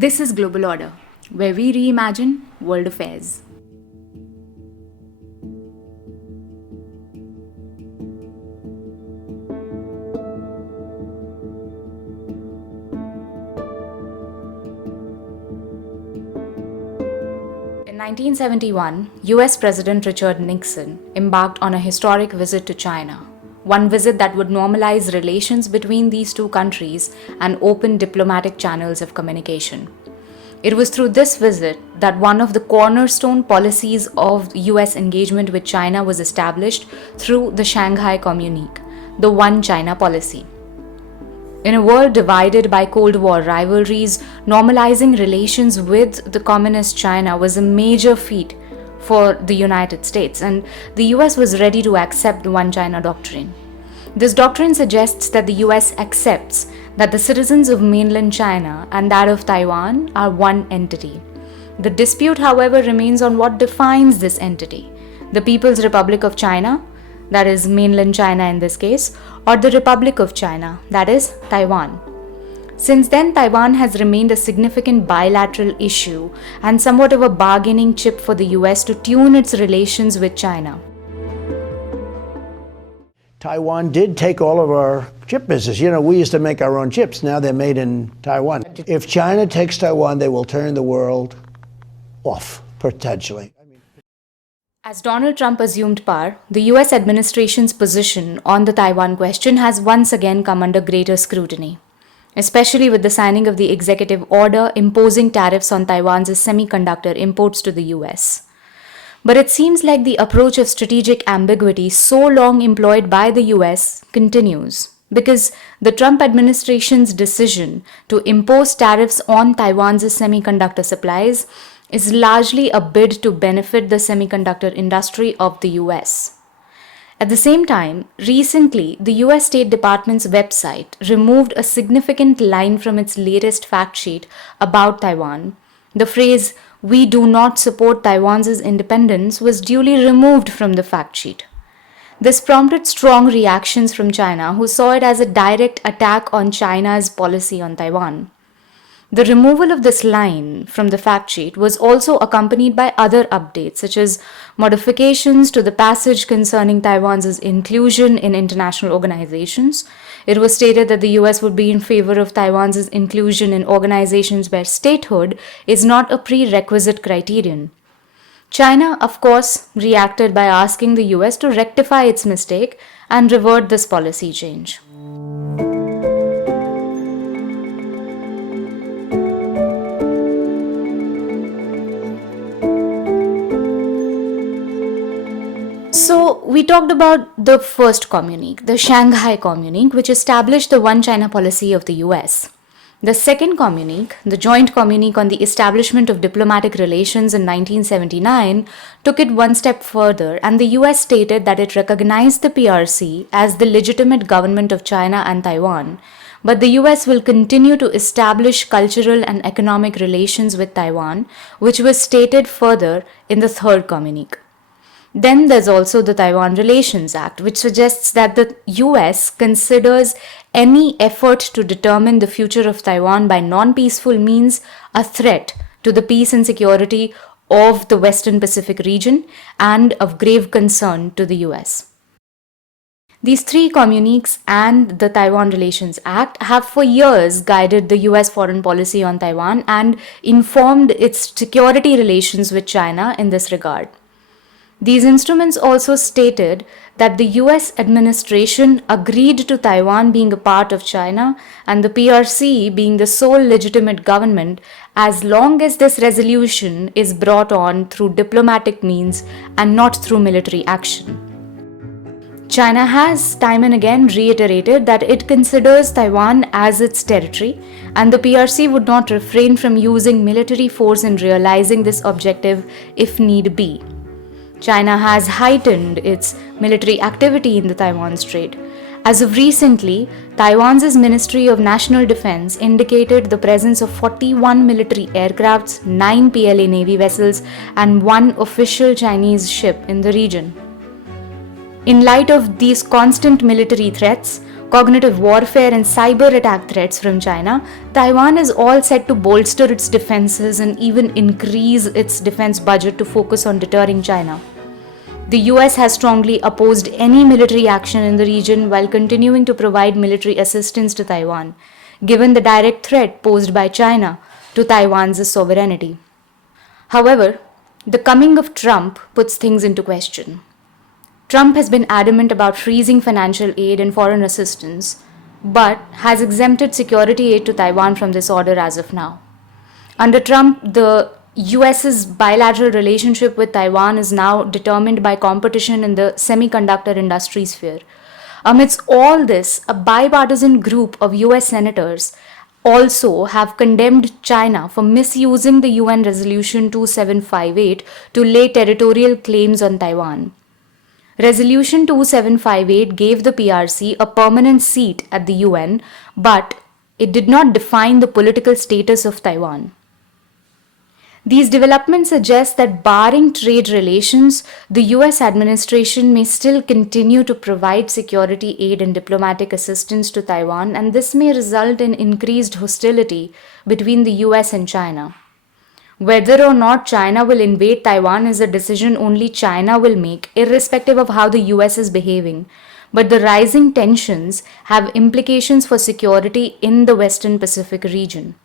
This is Global Order, where we reimagine world affairs. In 1971, US President Richard Nixon embarked on a historic visit to China, one visit that would normalize relations between these two countries and open diplomatic channels of communication. It was through this visit that one of the cornerstone policies of US engagement with China was established through the Shanghai Communique, the One China policy. In a world divided by Cold War rivalries, normalizing relations with the Communist China was a major feat for the United States, and the US was ready to accept the One China doctrine. This doctrine suggests that the US accepts that the citizens of mainland China and that of Taiwan are one entity. The dispute, however, remains on what defines this entity: the People's Republic of China, that is mainland China in this case, or the Republic of China, that is Taiwan. Since then, Taiwan has remained a significant bilateral issue and somewhat of a bargaining chip for the US to tune its relations with China. Taiwan did take all of our chip business. You know, we used to make our own chips. Now they're made in Taiwan. If China takes Taiwan, they will turn the world off, potentially. As Donald Trump assumed power, the US administration's position on the Taiwan question has once again come under greater scrutiny, especially with the signing of the executive order imposing tariffs on Taiwan's semiconductor imports to the US. But it seems like the approach of strategic ambiguity so long employed by the US continues, because the Trump administration's decision to impose tariffs on Taiwan's semiconductor supplies is largely a bid to benefit the semiconductor industry of the US. At the same time, recently, the US State Department's website removed a significant line from its latest fact sheet about Taiwan. The phrase, "We do not support Taiwan's independence," was duly removed from the fact sheet. This prompted strong reactions from China, who saw it as a direct attack on China's policy on Taiwan. The removal of this line from the fact sheet was also accompanied by other updates, such as modifications to the passage concerning Taiwan's inclusion in international organizations. It was stated that the US would be in favor of Taiwan's inclusion in organizations where statehood is not a prerequisite criterion. China, of course, reacted by asking the US to rectify its mistake and revert this policy change. So we talked about the first communique, the Shanghai Communique, which established the One China policy of the US. The second communique, the Joint Communique on the Establishment of Diplomatic Relations in 1979, took it one step further, and the US stated that it recognized the PRC as the legitimate government of China and Taiwan, but the US will continue to establish cultural and economic relations with Taiwan, which was stated further in the third communique. Then there's also the Taiwan Relations Act, which suggests that the US considers any effort to determine the future of Taiwan by non-peaceful means a threat to the peace and security of the Western Pacific region and of grave concern to the US. These three communiques and the Taiwan Relations Act have for years guided the US foreign policy on Taiwan and informed its security relations with China in this regard. These instruments also stated that the US administration agreed to Taiwan being a part of China and the PRC being the sole legitimate government as long as this resolution is brought on through diplomatic means and not through military action. China has time and again reiterated that it considers Taiwan as its territory, and the PRC would not refrain from using military force in realizing this objective if need be. China has heightened its military activity in the Taiwan Strait. As of recently, Taiwan's Ministry of National Defense indicated the presence of 41 military aircrafts, 9 PLA Navy vessels, and 1 official Chinese ship in the region. In light of these constant military threats, cognitive warfare, and cyber attack threats from China, Taiwan is all set to bolster its defenses and even increase its defense budget to focus on deterring China. The US has strongly opposed any military action in the region while continuing to provide military assistance to Taiwan, given the direct threat posed by China to Taiwan's sovereignty. However, the coming of Trump puts things into question. Trump has been adamant about freezing financial aid and foreign assistance, but has exempted security aid to Taiwan from this order as of now. Under Trump, the US's bilateral relationship with Taiwan is now determined by competition in the semiconductor industry sphere. Amidst all this, a bipartisan group of US senators also have condemned China for misusing the UN Resolution 2758 to lay territorial claims on Taiwan. Resolution 2758 gave the PRC a permanent seat at the UN, but it did not define the political status of Taiwan. These developments suggest that barring trade relations, the US administration may still continue to provide security aid and diplomatic assistance to Taiwan, and this may result in increased hostility between the US and China. Whether or not China will invade Taiwan is a decision only China will make, irrespective of how the US is behaving. But the rising tensions have implications for security in the Western Pacific region.